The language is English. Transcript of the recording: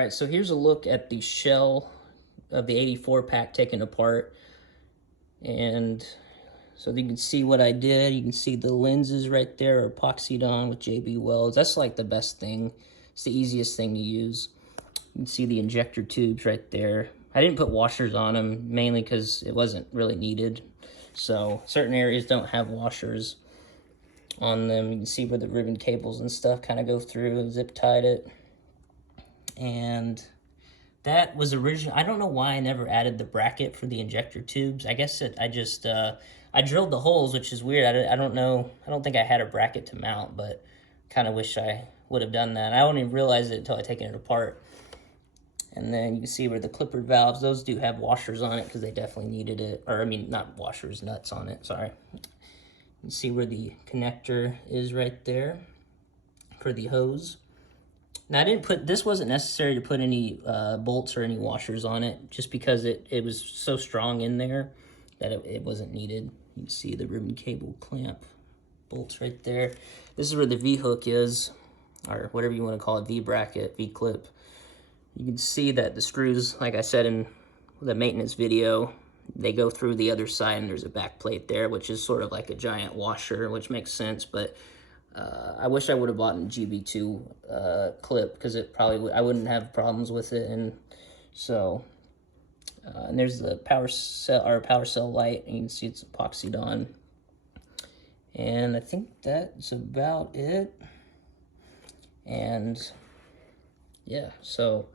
All right, so here's a look at the shell of the 84 pack taken apart. And so you can see what I did. You can see the lenses right there are epoxied on with JB Welds. That's like the best thing. It's the easiest thing to use. You can see the injector tubes right there. I didn't put washers on them, mainly because it wasn't really needed. So certain areas don't have washers on them. You can see where the ribbon cables and stuff kind of go through and zip tied it. And that was original. I don't know why I never added the bracket for the injector tubes. I guess I just I drilled the holes, which is weird. I don't know. I don't think I had a bracket to mount, but kind of wish I would have done that. I only realized it until I taken it apart. And then you can see where the clipper valves, those do have washers on it because they definitely needed it. Or I mean, not washers, nuts on it, sorry. You can see where the connector is right there for the hose. Now this wasn't necessary to put any bolts or any washers on it, just because it was so strong in there that it wasn't needed. You can see the ribbon cable clamp bolts right there. This is where the V-hook is, or whatever you want to call it, V-bracket, V-clip. You can see that the screws, like I said in the maintenance video, they go through the other side, and there's a back plate there, which is sort of like a giant washer, which makes sense, but I wish I would have bought a GB2 clip, because I wouldn't have problems with it. And so and there's the power cell light, and you can see it's epoxied on. And I think that's about it. And yeah, so